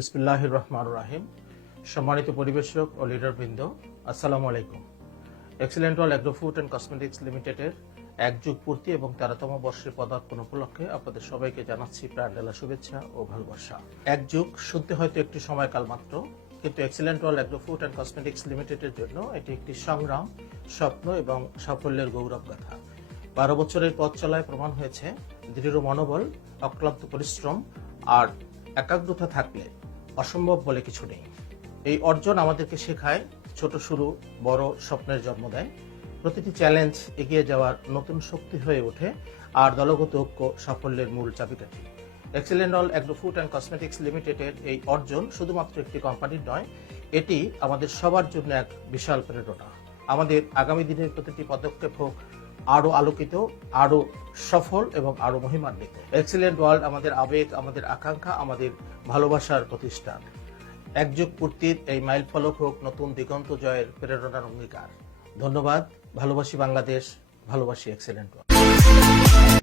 বিসমিল্লাহির রহমানির রহিম। সম্মানিত পরিবেশক ও লিডারবৃন্দ, আসসালামু আলাইকুম। Excellent world agro food and cosmetics লিমিটেডের এক যুগ পূর্তি এবং 13তম বর্ষের পদার্পণ উপলক্ষে আপনাদের সবাইকে জানাচ্ছি প্রাণঢালা শুভেচ্ছা ও ভালোবাসা। এক যুগ শুনতে হয়তো একটি সময়কাল মাত্র, কিন্তু excellent world agro food and cosmetics লিমিটেডের জন্য এটি একটি সংগ্রাম, স্বপ্ন এবং সাফল্যের গৌরব গাথা। 12 বছরের পথ চলায় প্রমাণ হয়েছে দৃঢ় মনোবল, অক্লান্ত পরিশ্রম আর একাগ্রতা থাকলে অসম্ভব বলে কিছু নেই। এই অর্জন আমাদেরকে শেখায় ছোট শুরু বড় স্বপ্নের জন্ম দেয়, প্রতিটি চ্যালেঞ্জ এগিয়ে যাওয়ার নতুন শক্তি হয়ে ওঠে, আর দলগত ঐক্য সাফল্যের মূল চাবিকাঠি। Excellent world agro food and cosmetics লিমিটেডের এই অর্জন শুধুমাত্র একটি কোম্পানির নয়, এটি আমাদের সবার জন্য এক বিশাল প্রেরণা। আমাদের আগামী দিনের প্রতিটি পদক্ষেপ হোক আরো আলোকিত, আরো সফল এবং আরো মহিমান্বিত। এক্সিলেন্ট ওয়ার্ল্ড আমাদের আবেগ, আমাদের আকাঙ্ক্ষা, আমাদের ভালোবাসার প্রতিষ্ঠান। এক যুগ পূর্তির এই মাইল ফলক হোক নতুন দিগন্ত জয়ের প্রেরণার অঙ্গীকার। ধন্যবাদ। ভালোবাসি বাংলাদেশ, ভালোবাসি এক্সিলেন্ট ওয়ার্ল্ড।